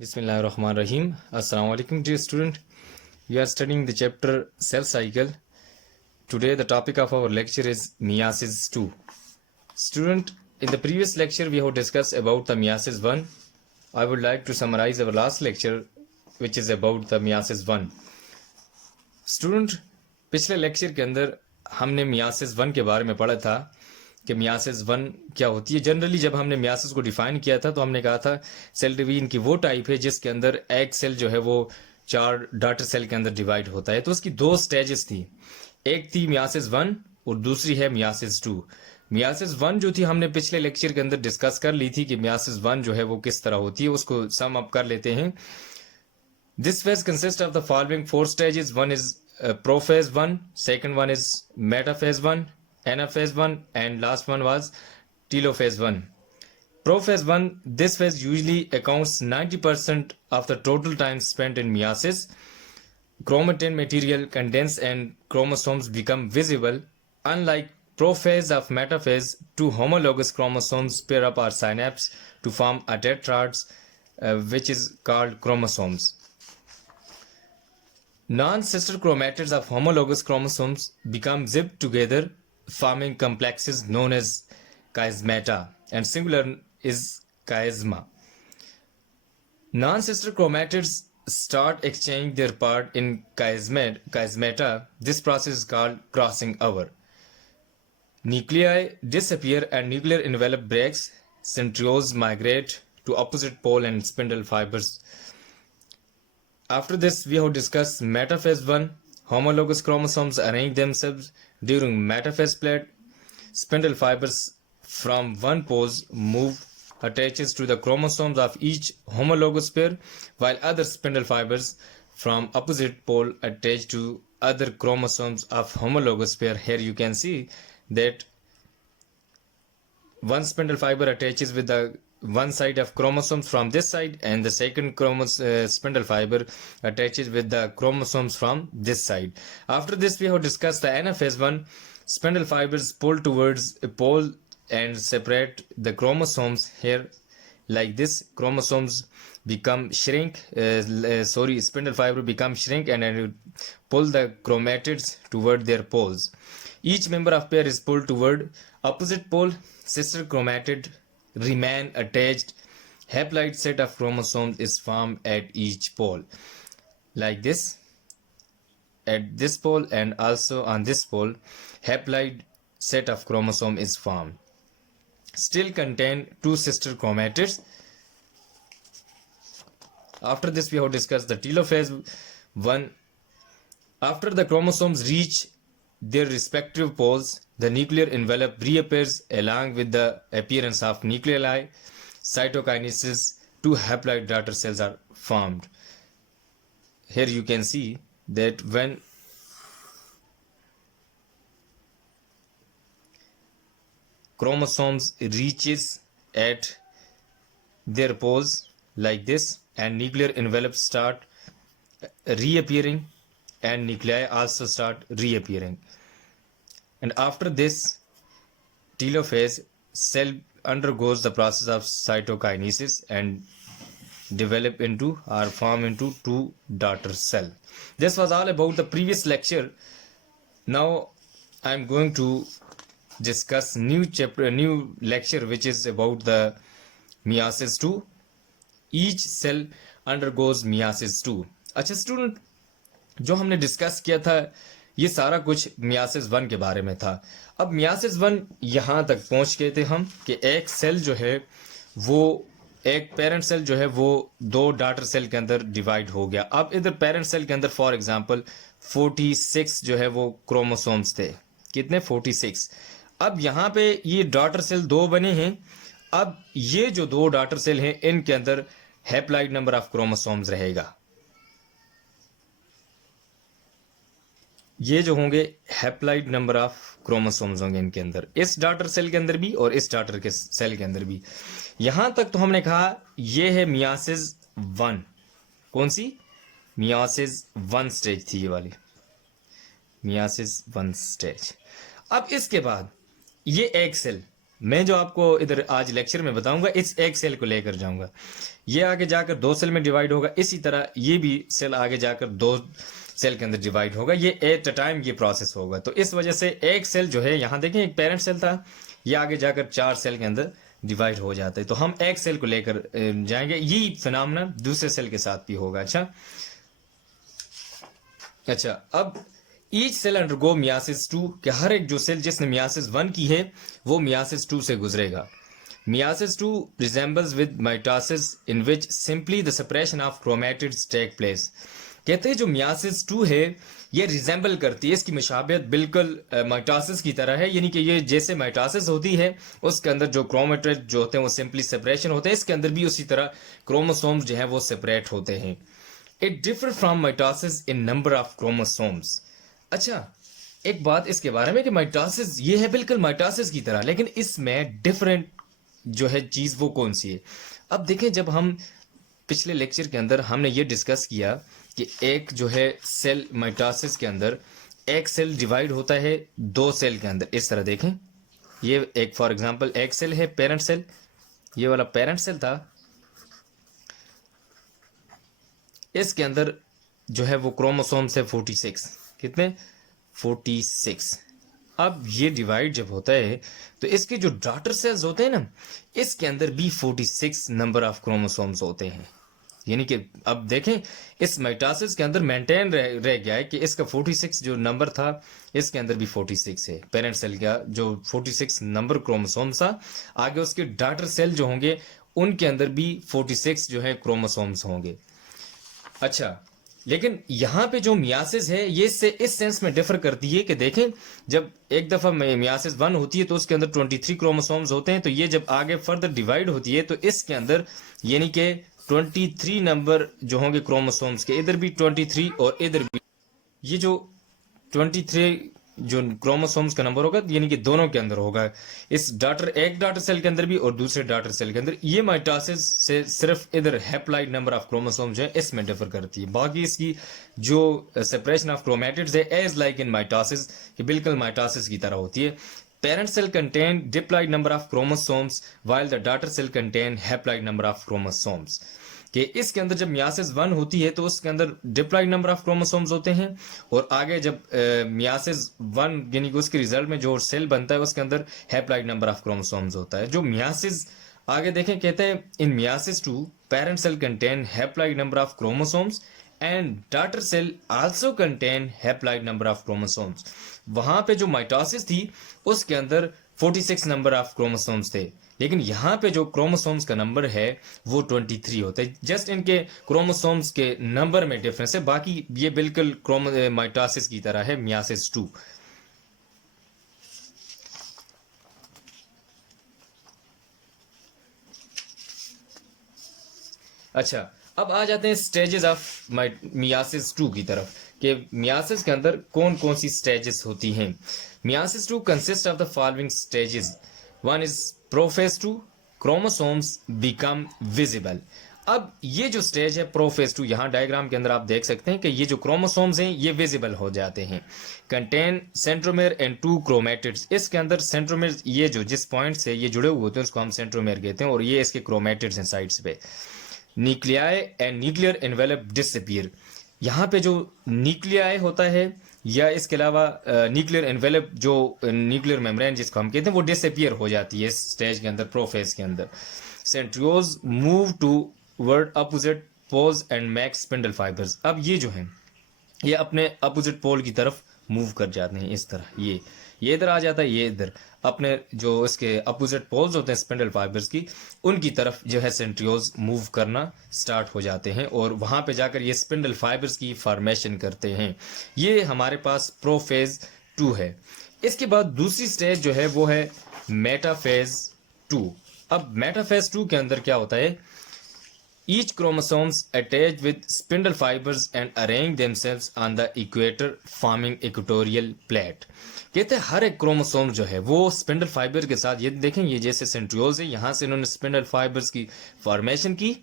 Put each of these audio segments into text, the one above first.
Bismillahirrahmanirrahim. Assalamu alaikum, dear student. We are studying the chapter cell cycle. Today the topic of our lecture is meiosis 2. Student, in the previous lecture we have discussed about the meiosis 1. I would like to summarize our last lecture which is about the meiosis 1. Student, पिछले lecture के अंदर हमने myiasis 1 के बारे में पढ़ा था कि मियासिस 1 क्या होती है। जनरली जब हमने मियासिस को डिफाइन किया था तो हमने कहा था सेल डिवीजन की वो टाइप है जिसके अंदर एक सेल जो है वो 4 डॉटर सेल के अंदर डिवाइड होता है। तो उसकी 2 स्टेजेस थी, एक थी मियासिस 1 और दूसरी है मियासिस 2। मियासिस 1 जो थी हमने पिछले लेक्चर के अंदर डिस्कस कर ली थी कि मियासिस 1 जो है वो किस तरह होती है, उसको सम अप कर लेते हैं। This phase consist of the following 4 stages. One is prophase 1, second one is metaphase 1, anaphase 1, and last one was telophase 1. Prophase 1, this phase usually accounts 90% of the total time spent in meiosis. Chromatin material condense and chromosomes become visible. Unlike prophase of metaphase, 2 homologous chromosomes pair up or synapse to form a tetrads, which is called chromosomes. Non-sister chromatids of homologous chromosomes become zipped together, forming complexes known as chiasmata, and singular is chiasma. Non-sister chromatids start exchanging their part in chiasmata. This process is called crossing over. Nuclei disappear and nuclear envelope breaks. Centrioles migrate to opposite pole and spindle fibers. After this, we have discussed metaphase 1. Homologous chromosomes arrange themselves during metaphase plate. Spindle fibers from one pole move attaches to the chromosomes of each homologous pair, while other spindle fibers from opposite pole attach to other chromosomes of homologous pair. Here you can see that one spindle fiber attaches with the one side of chromosomes from this side, and the second spindle fiber attaches with the chromosomes from this side. After this, we have discussed the anaphase 1. Spindle fibers pull towards a pole and separate the chromosomes. Here like this, chromosomes become shrink, spindle fiber become shrink and pull the chromatids toward their poles. Each member of pair is pulled toward opposite pole. Sister chromatid remain attached. Haploid set of chromosomes is formed at each pole, like this, at this pole and also on this pole. Haploid set of chromosome is formed. Still contain 2 sister chromatids. After this, we have discussed the telophase 1. After the chromosomes reach their respective poles, the nuclear envelope reappears along with the appearance of nucleoli. Cytokinesis, 2 haploid daughter cells are formed. Here you can see that when chromosomes reaches at their poles like this, and nuclear envelopes start reappearing and nuclei also start reappearing. And after this telophase, cell undergoes the process of cytokinesis and develop into or form into 2 daughter cell. This was all about the previous lecture. Now I am going to discuss new lecture which is about the meiosis 2. Each cell undergoes meiosis 2. अच्छा student, जो हमने discuss किया था ये सारा कुछ myiasis 1 के बारे में था। अब मियासिस 1 यहाँ तक पहुँच गए थे हम कि एक सेल जो है वो, एक पेरेंट सेल जो है वो 2 डॉटर सेल के अंदर डिवाइड हो गया। अब इधर पेरेंट सेल के अंदर फॉर एग्जांपल 46 जो है वो क्रोमोसोम्स थे। कितने? 46। अब यहाँ पे ये डॉटर सेल 2 बने हैं। अब ये जो 2 डॉटर सेल हैं इनके अंदर हैप्लॉइड नंबर ऑफ क्रोमोसोम्स रहेगा। ये जो होंगे हैप्लॉइड नंबर ऑफ क्रोमोसोम्स होंगे इनके अंदर, इस डॉटर सेल के अंदर भी और इस डॉटर के सेल के अंदर भी। यहां तक तो हमने कहा ये है मियासिस 1। कौन सी? मियासिस 1 स्टेज थी ये वाली, मियासिस 1 स्टेज। अब इसके बाद ये एक सेल मैं जो आपको इधर आज लेक्चर में बताऊंगा इस एक सेल को लेकर जाऊंगा, ये आगे जाकर दो सेल में डिवाइड होगा, इसी तरह ये भी सेल आगे जाकर दो सेल के अंदर डिवाइड होगा, ये एट अ टाइम ये प्रोसेस होगा। तो इस वजह से एक सेल जो है, यहाँ देखें एक पेरेंट सेल था, ये आगे जाकर चार सेल के अंदर डिवाइड हो जाता है। तो हम एक सेल को लेकर जाएंगे, यही फिनोमेना दूसरे सेल के साथ भी होगा। अच्छा, अब ईच सेल अंडरगो मियासिस 2, कि हर एक जो सेल जिसने मियासिस 1 की है वो मियासिस 2 से गुजरेगा। Myiasis 2 resembles with mitosis in which simply the separation of chromatids take place। कहते हैं जो मियासिस 2 है ये रिजेंबल करती है, इसकी मुशाबियत बिल्कुल माइटोसिस की तरह है, यानी कि ये जैसे माइटोसिस होती है उसके अंदर जो क्रोमेटिड जो होते हैं वो सिंपली सेपरेशन होते हैं, इसके अंदर भी उसी तरह क्रोमोसोम्स जो है वो सेपरेट होते हैं। It differ from mitosis in number of chromosomes. अच्छा, एक बात इसके बारे में कि माइटोसिस ये है बिल्कुल माइटोसिस की तरह, लेकिन इसमें डिफरेंट जो है चीज वो कौन सी है। अब देखें, जब हम पिछले लेक्चर के अंदर हमने ये डिस्कस किया कि एक जो है सेल माइटोसिस के अंदर एक सेल डिवाइड होता है दो सेल के अंदर। इस तरह देखें, ये एक फॉर एग्जांपल एक सेल है पेरेंट सेल, ये वाला पेरेंट सेल था, इसके अंदर जो है वो क्रोमोसोम्स है 46, कितने 46। अब ये डिवाइड जब होता है तो इसके जो डॉटर सेल्स होते हैं ना, इसके अंदर भी 46 नंबर ऑफ क्रोमोसोम्स होते हैं। यानी कि अब देखें इस माइटोसिस के अंदर मेंटेन रह गया है कि इसका 46 जो नंबर था इसके अंदर भी 46 है। पेरेंट सेल का जो 46 नंबर क्रोमोसोम्स था, आगे उसके डॉटर सेल जो होंगे उनके अंदर भी 46 जो है क्रोमोसोम्स होंगे। अच्छा, लेकिन यहाँ पे जो मियासिस है ये इससे इस सेंस में डिफर करती है कि देखें, जब एक दफा मियासिस 1 होती है तो उसके अंदर 23 क्रोमोसोम्स होते हैं, तो ये जब आगे फर्दर डिवाइड होती है तो इसके अंदर यानी कि 23 नंबर जो होंगे क्रोमोसोम्स के, इधर भी 23 और इधर भी ये जो 23 जो क्रोमोसोम्स का नंबर होगा यानी कि दोनों के अंदर होगा, इस एक डॉटर सेल के अंदर भी और दूसरे डॉटर सेल के अंदर। ये माइटोसिस से सिर्फ इधर हैप्लॉइड नंबर ऑफ क्रोमोसोम्स है इसमें डिफर करती है, बाकी इसकी जो सेपरेशन ऑफ क्रोमैटिड्स है एज लाइक इन माइटोसिस, ये बिल्कुल माइटोसिस की तरह होती है। Parent cell contain diploid number of chromosomes while the daughter cell contain haploid number of chromosomes। कि इसके अंदर जब मियासिस 1 होती है तो उसके अंदर डिप्लॉइड नंबर ऑफ क्रोमोसोम्स होते हैं, और आगे जब मियासिस 1 यानी कि उसके रिजल्ट में जो सेल बनता है उसके अंदर हैप्लॉइड नंबर ऑफ क्रोमोसोम्स होता है। जो मियासिस आगे देखें, कहते हैं in meiosis 2 parent cell contain haploid number of chromosomes and daughter cell also contain haploid number of chromosomes. वहां पे जो माइटोसिस थी उसके अंदर 46 नंबर ऑफ क्रोमोसोम्स थे, लेकिन यहाँ पे जो क्रोमोसोम्स का नंबर है वो 23 होता है। जस्ट इनके क्रोमोसोम्स के नंबर में डिफरेंस है, बाकी ये बिल्कुल माइटोसिस की तरह है मियासिस 2। अच्छा, अब आ जाते हैं स्टेजेस ऑफ मियासिस 2 की तरफ, कि मियासिस के अंदर कौन कौन सी स्टेजेस होती हैं। Myiasis 2 consist of the following stages. One is prophase 2, chromosomes become visible. अब ये जो स्टेज है प्रोफेज 2, यहाँ डायग्राम के अंदर आप देख सकते हैं कि ये जो क्रोमोसोम्स हैं ये विजिबल हो जाते हैं। Contain centromere and 2 chromatids. इसके अंदर सेंट्रोमेर ये जो जिस पॉइंट से ये जुड़े हुए होते हैं उसको हम सेंट्रोमेर कहते हैं, और ये इसके क्रोमेटिड्स हैं साइड्स पे। Nuclei and nuclear envelope disappear. यहाँ पे जो न्यूक्लियाई होता है या इसके अलावा न्यूक्लियर एनवेलप जो न्यूक्लियर मेम्ब्रेन जिसको हम कहते हैं वो डिसअपीयर हो जाती है इस स्टेज के अंदर, प्रोफेज के अंदर। Centrioles move toward opposite poles and make spindle fibres. अब ये जो है ये अपने अपोजिट पोल की तरफ मूव कर जाते हैं इस तरह, ये इधर आ जाता है, ये इधर अपने जो इसके अपोजिट पोल्स होते हैं स्पिंडल फाइबर्स की उनकी तरफ जो है सेंट्रियोज मूव करना स्टार्ट हो जाते हैं, और वहां पे जाकर ये स्पिंडल फाइबर्स की फॉर्मेशन करते हैं। ये हमारे पास प्रोफेज 2 है। इसके बाद दूसरी स्टेज जो है वो है मेटाफेज 2। अब मेटाफेज 2 के अंदर क्या होता है, each chromosomes attach with spindle fibers and arrange themselves on the equator forming equatorial plate। कहते हैं हर एक क्रोमोसोम जो है वो स्पिंडल फाइबर के साथ, ये देखें ये जैसे सेंट्रियोल्स है, यहाँ से इन्होंने स्पिंडल फाइबर्स की फॉर्मेशन की,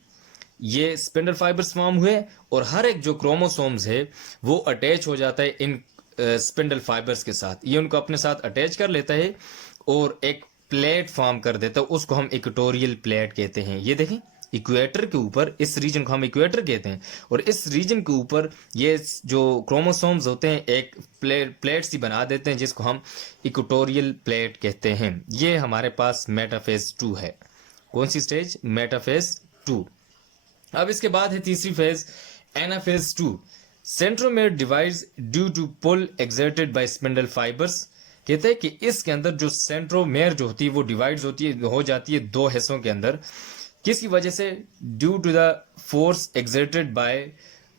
ये स्पिंडल फाइबर्स फॉर्म हुए, और हर एक जो क्रोमोसोम्स है वो अटैच हो जाता है इन स्पिंडल फाइबर्स के साथ, ये उनको अपने साथ अटैच कर लेता है और एक प्लेट फॉर्म कर देता है उसको हम इक्वेटोरियल प्लेट कहते हैं। ये देखें, इक्वेटर के ऊपर इस रीजन को हम इक्वेटर कहते हैं, और इस रीजन के ऊपर ये जो क्रोमोसोम्स होते हैं एक प्लेट सी बना देते हैं जिसको हम इक्वेटोरियल प्लेट कहते हैं। ये हमारे पास मेटाफेज 2 है। कौन सी स्टेज? मेटाफेज 2। अब इसके बाद है तीसरी phase, anaphase 2। Centromere divides due to pull exerted by spindle fibres. कहते हैं कि इसके अंदर जो सेंट्रोमेयर जो होती है वो डिवाइड्स होती है, हो जाती है दो हिस्सों के अंदर। किसकी वजह से? Due to the force exerted by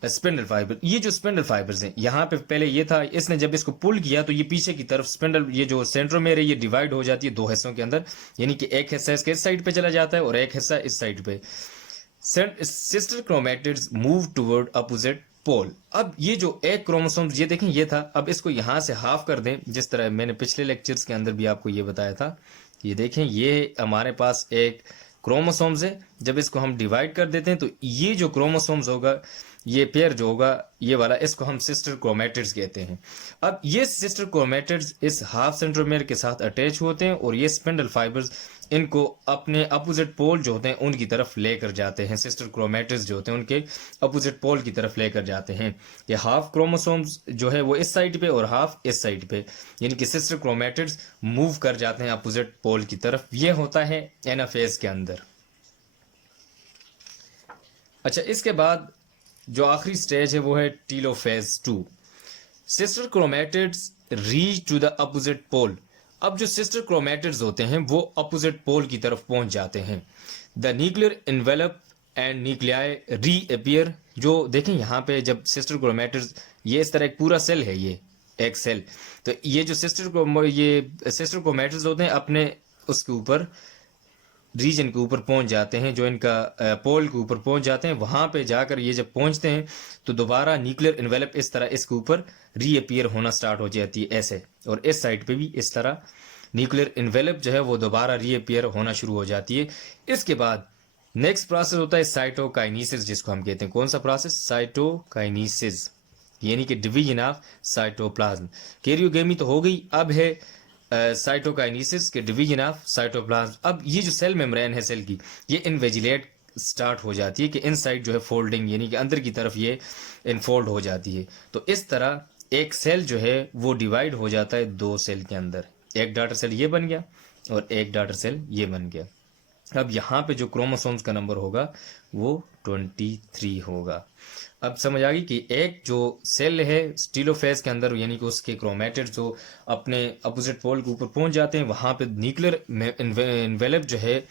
spindle fibre. ये जो स्पिंडल फाइबर्स हैं, यहाँ पे पहले ये था, इसने जब इसको पुल किया तो ये पीछे की तरफ स्पिंडल, ये जो सेंट्रोमेयर है ये डिवाइड हो जाती है दो हिस्सों के अंदर, यानी कि एक हिस्सा इसके इस साइड पे चला जाता है और एक हिस्सा इस साइड पे। Sister chromatids move toward opposite pole. अब ये जो एक क्रोमोसोम, ये देखें ये था, अब इसको यहां से हाफ कर दें, जिस तरह मैंने पिछले लेक्चर्स के अंदर भी आपको ये बताया था। ये देखें, ये हमारे पास एक क्रोमोसोम्स है। जब इसको हम डिवाइड कर देते हैं तो ये जो क्रोमोसोम्स होगा, ये पेयर जो होगा ये वाला, इसको हम सिस्टर क्रोमैटिड्स कहते हैं। अब ये सिस्टर क्रोमैटिड्स इस हाफ सेंट्रोमेयर के साथ अटैच होते हैं और ये स्पिंडल फाइबर्स इनको अपने अपोजिट पोल जो होते हैं उनकी तरफ लेकर जाते हैं। सिस्टर क्रोमैटिड्स जो होते हैं उनके अपोजिट पोल की तरफ लेकर जाते हैं। ये हाफ क्रोमोसोम्स जो है वो इस साइड पे और हाफ इस साइड पे, यानी कि सिस्टर क्रोमैटिड्स मूव कर जाते हैं अपोजिट पोल की तरफ। ये होता है एनाफेज के अंदर। अच्छा, इसके बाद जो आखिरी स्टेज है वो है telophase 2। Sister chromatids reach to the opposite pole. अब जो सिस्टर क्रोमैटिड्स होते हैं वो अपोजिट पोल की तरफ पहुंच जाते हैं। The nuclear envelope and nuclei reappear. जो देखें यहाँ पे जब सिस्टर क्रोमैटिड्स, ये इस तरह एक पूरा सेल है, ये एक सेल, तो ये जो सिस्टर क्रोमैटिड्स होते हैं अपने उसके ऊपर रीजन के ऊपर पहुंच जाते हैं, जो इनका पोल के ऊपर पहुंच जाते हैं। वहां पे जाकर ये जब पहुंचते हैं तो दोबारा न्यूक्लियर इन्वेलप इस तरह इसके ऊपर रीअपियर होना स्टार्ट हो जाती है ऐसे, और इस साइड पे भी इस तरह न्यूक्लियर इन्वेलप जो है वो दोबारा रीअपियर होना शुरू हो जाती है। इसके बाद नेक्स्ट प्रोसेस होता है साइटोकाइनेसिस, जिसको हम कहते हैं। कौन सा प्रोसेस? साइटोकाइनेसिस, यानी कि डिवीजन ऑफ साइटोप्लाज्म। कैरियोगेमी तो हो गई, अब है साइटोकाइनेसिस के डिवीजन ऑफ साइटोप्लाज्म। अब ये जो सेल मेम्ब्रेन है सेल की, ये इनवेजिलेट स्टार्ट हो जाती है कि इनसाइड जो है फोल्डिंग, यानी कि अंदर की तरफ ये इनफोल्ड हो जाती है। तो इस तरह एक सेल जो है वो डिवाइड हो जाता है दो सेल के अंदर। एक डॉटर सेल ये बन गया और एक डॉटर सेल ये बन गया। अब यहाँ पे जो क्रोमोसोम्स का नंबर होगा वो 23 होगा। अब समझ आ गई कि एक जो सेल है टीलोफेज के अंदर, यानी कि उसके क्रोमैटिड जो अपने अपोजिट पोल के ऊपर पहुंच जाते हैं, वहां पे न्यूक्लियर इन्वेलप जो है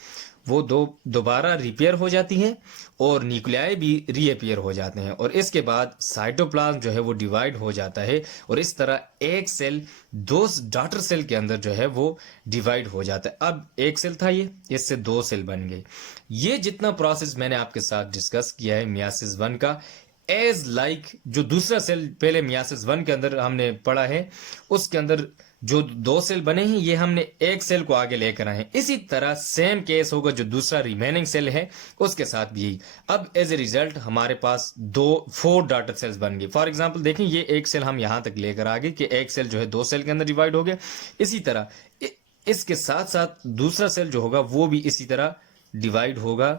वो दोबारा रिपेयर हो जाती हैं और न्यूक्लियाई भी रीअपियर हो जाते हैं, और इसके बाद साइटोप्लाज्म जो है वो डिवाइड हो जाता है, और इस तरह एक सेल दो डॉटर सेल के अंदर जो है वो डिवाइड हो जाता है। अब एक सेल था ये, इससे दो सेल बन गए। ये जितना प्रोसेस मैंने आपके साथ डिस्कस किया है मियासिस 1 का, एज लाइक जो दूसरा सेल पहले मियासिस 1 के अंदर हमने पढ़ा है, उसके अंदर जो दो सेल बने हैं ये हमने एक सेल को आगे लेकर आए हैं, इसी तरह सेम केस होगा जो दूसरा रिमेनिंग सेल है उसके साथ भी यही। अब एज ए रिजल्ट हमारे पास 4 डॉटर सेल्स बन गए। फॉर एग्जांपल देखें, ये एक सेल हम यहां तक लेकर आ गए कि एक सेल जो है दो सेल के अंदर डिवाइड हो गया। इसी तरह इसके साथ साथ दूसरा सेल जो होगा वो भी इसी तरह डिवाइड होगा,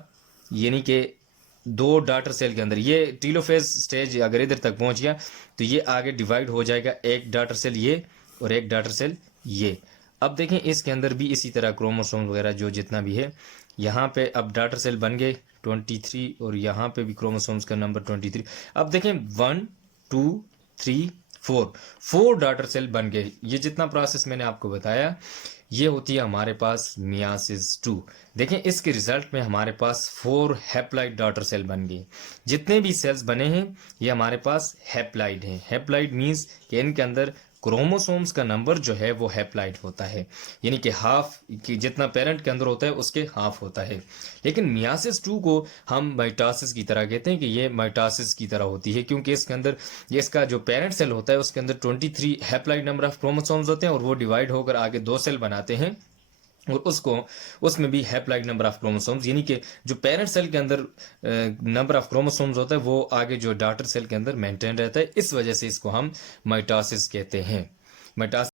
यानी कि दो डॉटर सेल के अंदर। ये टीलोफेज स्टेज अगर इधर तक पहुंच गया तो ये आगे डिवाइड हो जाएगा, एक डॉटर सेल ये और एक डॉटर सेल ये। अब देखें इसके अंदर भी इसी तरह क्रोमोसोम वगैरह जो जितना भी है, यहाँ पे अब डॉटर सेल बन गए 23 और यहाँ पे भी क्रोमोसोम्स का नंबर 23। अब देखें 1 2 3 4 डॉटर सेल बन गए। ये जितना प्रोसेस मैंने आपको बताया ये होती है हमारे पास मियासिस 2। देखें इसके रिजल्ट में हमारे पास 4 हैप्लाइड डॉटर सेल बन गई। जितने भी सेल्स बने हैं ये हमारे पास हैप्लाइड हैं। हैप्लाइड मीन्स कि इनके अंदर क्रोमोसोम्स का नंबर जो है वो हैप्लाइड होता है, यानी कि हाफ कि जितना पेरेंट के अंदर होता है उसके हाफ होता है। लेकिन मियासिस 2 को हम माइटोसिस की तरह कहते हैं कि ये माइटोसिस की तरह होती है, क्योंकि इसके अंदर ये इसका जो पेरेंट सेल होता है उसके अंदर 23 हैप्लाइड नंबर ऑफ क्रोमोसोम्स होते हैं और वो डिवाइड होकर आगे दो सेल बनाते हैं, और उसमें भी हैप्लाइड नंबर ऑफ क्रोमोसोम्स, यानी कि जो पेरेंट सेल के अंदर नंबर ऑफ क्रोमोसोम्स होता है वो आगे जो डॉटर सेल के अंदर मेंटेन रहता है। इस वजह से इसको हम माइटोसिस कहते हैं। माइटोसिस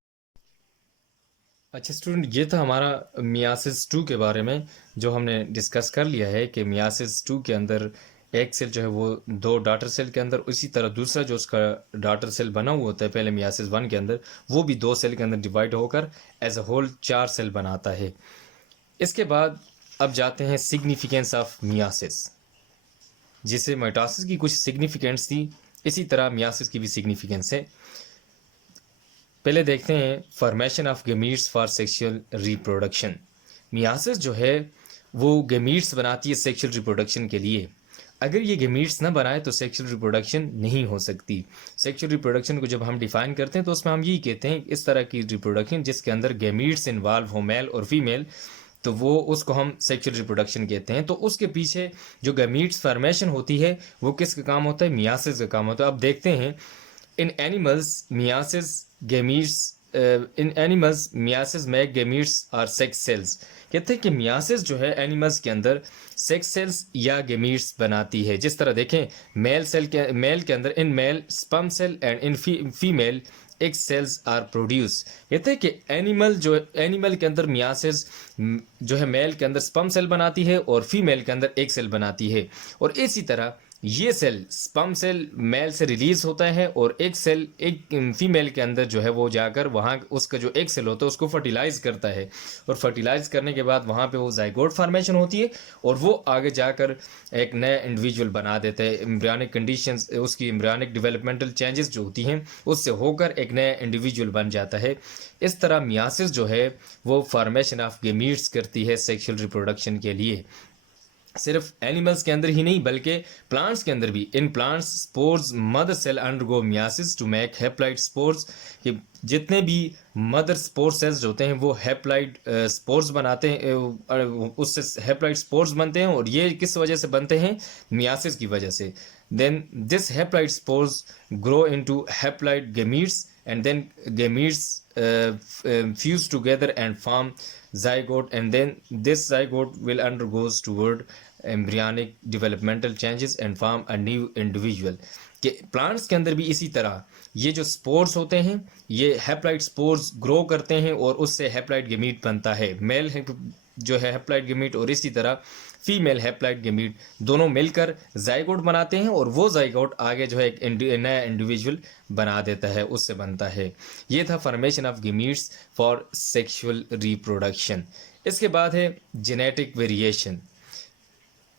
अच्छा स्टूडेंट, ये था हमारा मियासिस 2 के बारे में, जो हमने डिस्कस कर लिया है कि मियासिस 2 के अंदर एक सेल जो है वो दो डॉटर सेल के अंदर, उसी तरह दूसरा जो उसका डॉटर सेल बना हुआ होता है पहले मियासिस 1 के अंदर, वो भी दो सेल के अंदर डिवाइड होकर एज अ होल 4 सेल बनाता है। इसके बाद अब जाते हैं सिग्निफिकेंस ऑफ मियासिस, जिसे माइटोसिस की कुछ सिग्निफिकेंस थी, इसी तरह मियासिस की भी सिग्निफिकेंस है। पहले देखते हैं formation of gametes for sexual reproduction. Myiasis जो है वो गेमीट्स बनाती है सेक्सुअल रिप्रोडक्शन के लिए। अगर ये गेमीट्स ना बनाए तो सेक्सुअल रिप्रोडक्शन नहीं हो सकती। सेक्सुअल रिप्रोडक्शन को जब हम डिफाइन करते हैं तो उसमें हम यही कहते हैं इस तरह की रिप्रोडक्शन जिसके अंदर गेमीट्स इन्वॉल्व हो, मेल और फीमेल, तो वो उसको हम सेक्सुअल रिप्रोडक्शन कहते हैं। तो उसके पीछे जो गैमीट्स फॉर्मेशन होती है वो किसका काम होता है? मियासिस का काम होता है। अब देखते हैं इन एनिमल्स मियासिस गैमीट्स, इन एनिमल्स मियासिस में गैमीट्स और सेक्स सेल्स। कहते हैं कि मियासिस जो है एनिमल्स के अंदर सेक्स सेल्स या गैमीट्स बनाती है। जिस तरह देखें मेल के अंदर in male sperm cell and in female egg cells are produce. कहते हैं कि एनिमल के अंदर मियासिस जो है मेल के अंदर स्पर्म सेल बनाती है और फीमेल के अंदर एग सेल बनाती है। और इसी तरह ये सेल स्पर्म सेल मेल से रिलीज होता है और एक सेल एक फीमेल के अंदर जो है वो जाकर वहाँ उसका जो एक सेल होता है उसको फर्टिलाइज करता है। और फर्टिलाइज करने के बाद वहाँ पे वो जाइगोट फॉर्मेशन होती है और वो आगे जाकर एक नया इंडिविजुअल बना देता है। एम्ब्रियोनिक कंडीशंस, उसकी एम्ब्रियोनिक डेवलपमेंटल चेंजेस जो होती हैं उससे होकर एक नया इंडिविजुअल बन जाता है। इस तरह मियासिस जो है वो फॉर्मेशन ऑफ गेमीट्स करती है सेक्सुअल रिप्रोडक्शन के लिए। सिर्फ एनिमल्स के अंदर ही नहीं बल्कि प्लांट्स के अंदर भी। In plants spores mother cell undergo meiosis to make haploid spores. कि जितने भी मदर स्पोर सेल्स होते हैं वो हैप्लॉइड स्पोर्स बनाते हैं, उससे हैप्लॉइड स्पोर्स बनते हैं। और ये किस वजह से बनते हैं? मियासिस की वजह से। Then this haploid spores grow into haploid gametes and then gametes fuse together and form zygote, and then this zygote will undergoes toward embryonic developmental changes and form a new individual। कि plants के अंदर भी इसी तरह ये जो spores होते हैं ये हैप्लॉइड स्पोर्स ग्रो करते हैं और उससे हैप्लॉइड गेमीट बनता है। मेल जो है हैप्लॉइड गेमीट और इसी तरह फीमेल हैप्लॉइड गेमीट दोनों मिलकर जाइगोट बनाते हैं और वो जाइगोट आगे जो है एक नया इंडिविजुअल बना देता है, उससे बनता है। ये था formation of gametes for sexual reproduction. इसके बाद है जेनेटिक वेरिएशन।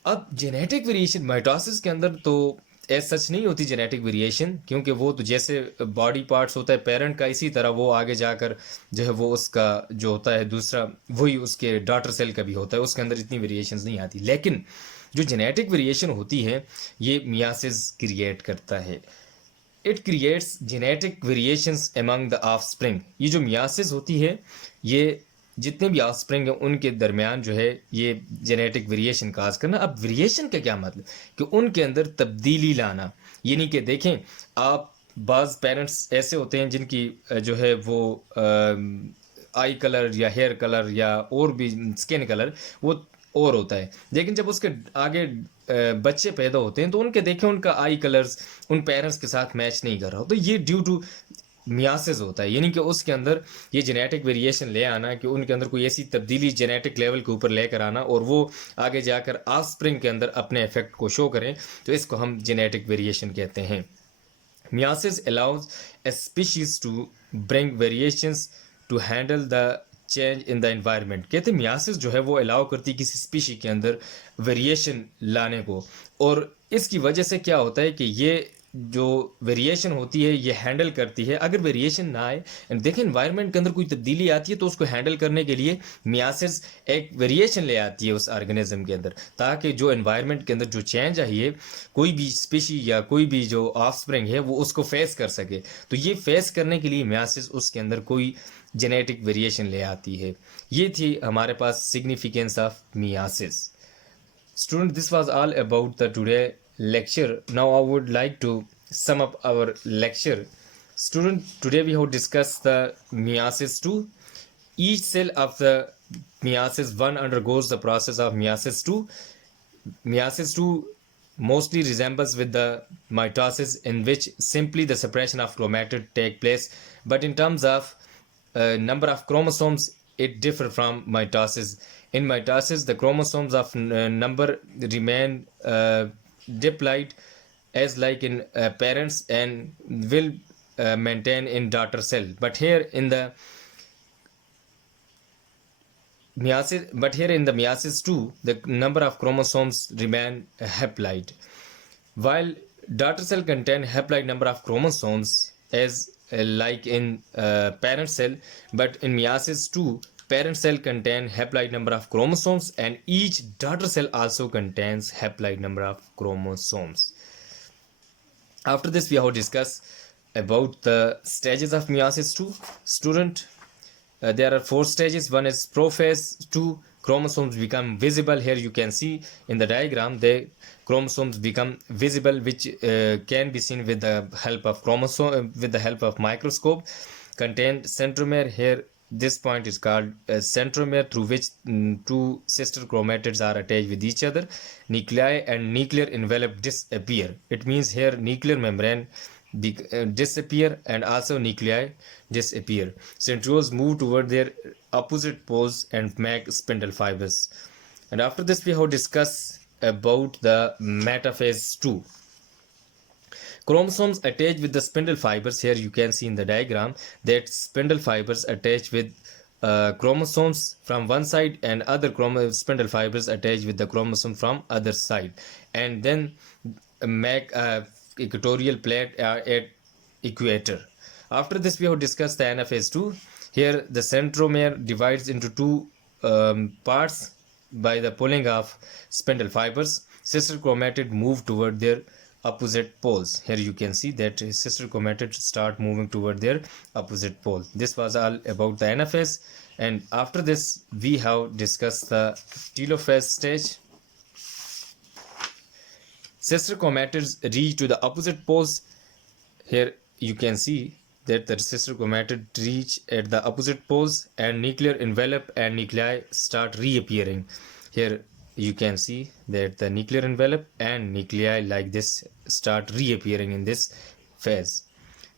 अब जेनेटिक वेरिएशन माइटोसिस के अंदर तो एज सच नहीं होती जेनेटिक वेरिएशन, क्योंकि वो तो जैसे बॉडी पार्ट्स होता है पेरेंट का, इसी तरह वो आगे जाकर जो है वो उसका जो होता है दूसरा वही उसके डॉटर सेल का भी होता है, उसके अंदर इतनी वेरिएशंस नहीं आती। लेकिन जो जेनेटिक वेरिएशन होती है ये मियासिस क्रिएट करता है। It creates genetic variations among the offspring. ये जो मियासिस होती है ये जितने भी ऑफस्प्रिंग हैं उनके दरमियान जो है ये जेनेटिक वेरिएशन काज करना। अब वेरिएशन का क्या मतलब? कि उनके अंदर तब्दीली लाना। यानी कि देखें आप, बाज़ पेरेंट्स ऐसे होते हैं जिनकी जो है वो आई कलर या हेयर कलर या और भी स्किन कलर वो और होता है, लेकिन जब उसके आगे बच्चे पैदा होते हैं तो उनके देखें उनका आई कलर्स उन पेरेंट्स के साथ मैच नहीं कर रहा हो, तो ये ड्यू टू मियासिस होता है। यानी कि उसके अंदर ये जेनेटिक वेरिएशन ले आना कि उनके अंदर कोई ऐसी तब्दीली जेनेटिक लेवल के ऊपर लेकर आना और वो आगे जाकर ऑफस्प्रिंग के अंदर अपने इफेक्ट को शो करें, तो इसको हम जेनेटिक वेरिएशन कहते हैं। Meiosis allows a species to bring variations to handle the change in the environment. कहते हैं मियासिस जो है वो अलाउ करती है किसी स्पीशी के अंदर वेरिएशन लाने को, और इसकी वजह से क्या होता है कि ये जो वेरिएशन होती है ये हैंडल करती है। अगर वेरिएशन ना आए, देखें एनवायरनमेंट के अंदर कोई तब्दीली आती है तो उसको हैंडल करने के लिए मियासिस एक वेरिएशन ले आती है उस ऑर्गेनिज्म के अंदर, ताकि जो एनवायरनमेंट के अंदर जो चेंज आई है कोई भी स्पीशी या कोई भी जो ऑफस्प्रिंग है वो उसको फेस कर सके। तो ये फेस करने के लिए मियासिस उसके अंदर कोई जेनेटिक वेरिएशन ले आती है। ये थी हमारे पास significance of meiosis. Student, this was all about the today lecture. Now I would like to sum up our lecture. Student, today we have discussed the meiosis 2. Each cell of the meiosis 1 undergoes the process of meiosis 2. Meiosis 2 mostly resembles with the mitosis, in which simply the separation of chromatid take place, but in terms of number of chromosomes it differ from mitosis. In mitosis, the chromosomes of number remain diploid as like in parents and will maintain in daughter cell. But here in the meiosis 2, the number of chromosomes remain haploid. While daughter cell contain haploid number of chromosomes as like in parent cell, but in meiosis 2, parent cell contain haploid number of chromosomes and each daughter cell also contains haploid number of chromosomes. After this, we have discussed about the stages of meiosis 2. Student, there are 4 stages. One is prophase 2, chromosomes become visible. Here you can see in the diagram the chromosomes become visible, which can be seen with the help of microscope. Contained centromere. Here this point is called centromere, through which 2 sister chromatids are attached with each other. Nuclei and nuclear envelope disappear. It means here nuclear membrane disappear and also nuclei disappear. Centrioles move toward their opposite poles and make spindle fibers. And after this, we have discussed about the metaphase 2. Chromosomes attach with the spindle fibers. Here you can see in the diagram that spindle fibers attach with chromosomes from one side and other spindle fibers attach with the chromosome from other side, and then make a equatorial plate at equator. After this, we have discussed the anaphase 2. Here the centromere divides into 2 parts by the pulling of spindle fibers. Sister chromatid move toward their opposite poles. Here you can see that sister chromatids start moving toward their opposite pole. This was all about the anaphase, and after this we have discussed the telophase stage. Sister chromatids reach to the opposite poles. Here you can see that the sister chromatid reach at the opposite poles and nuclear envelope and nuclei start reappearing. Here you can see that the nuclear envelope and nuclei like this start reappearing in this phase.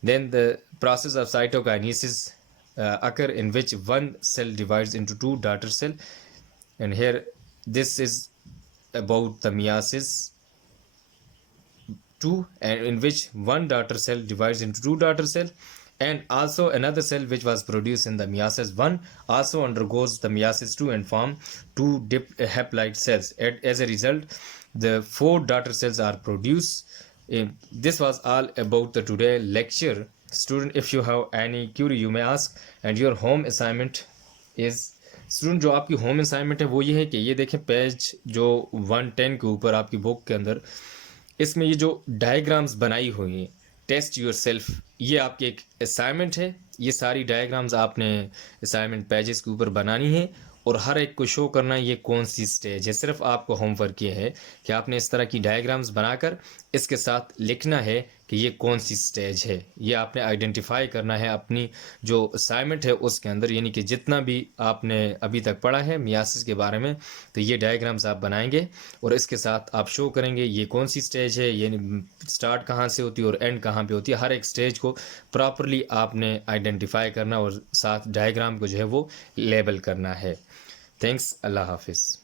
Then the process of cytokinesis occur, in which one cell divides into 2 daughter cell, and here this is about the meiosis 2, and in which one daughter cell divides into 2 daughter cell, and also another cell which was produced in the meiosis 1 also undergoes the meiosis 2 and form 2 haploid cells. As a result, the 4 daughter cells are produced. This was all about the today lecture. Student, if you have any query you may ask, and your home assignment is, student जो आपकी home assignment है वो ये है कि ये देखें page जो 110 के ऊपर आपकी बुक के अंदर, इसमें ये जो डायग्राम्स बनाई हुई हैं, टेस्ट योर सेल्फ, ये आपकी एक असाइनमेंट है. ये सारी डायग्राम्स आपने असाइनमेंट पेजेस के ऊपर बनानी है और हर एक को शो करना है ये कौन सी स्टेज है. सिर्फ आपको होमवर्क ये है कि आपने इस तरह की डायग्राम्स बनाकर इसके साथ लिखना है कि ये कौन सी स्टेज है. ये आपने आइडेंटिफाई करना है अपनी जो असाइनमेंट है उसके अंदर, यानी कि जितना भी आपने अभी तक पढ़ा है मियासिस के बारे में, तो ये डायग्राम्स आप बनाएंगे और इसके साथ आप शो करेंगे ये कौन सी स्टेज है, यानी स्टार्ट कहाँ से होती है और एंड कहाँ पे होती है. हर एक स्टेज को प्रॉपरली आपने आइडेंटिफाई करना और साथ डायग्राम को जो है वो लेबल करना है. थैंक्स. अल्लाह हाफिज़.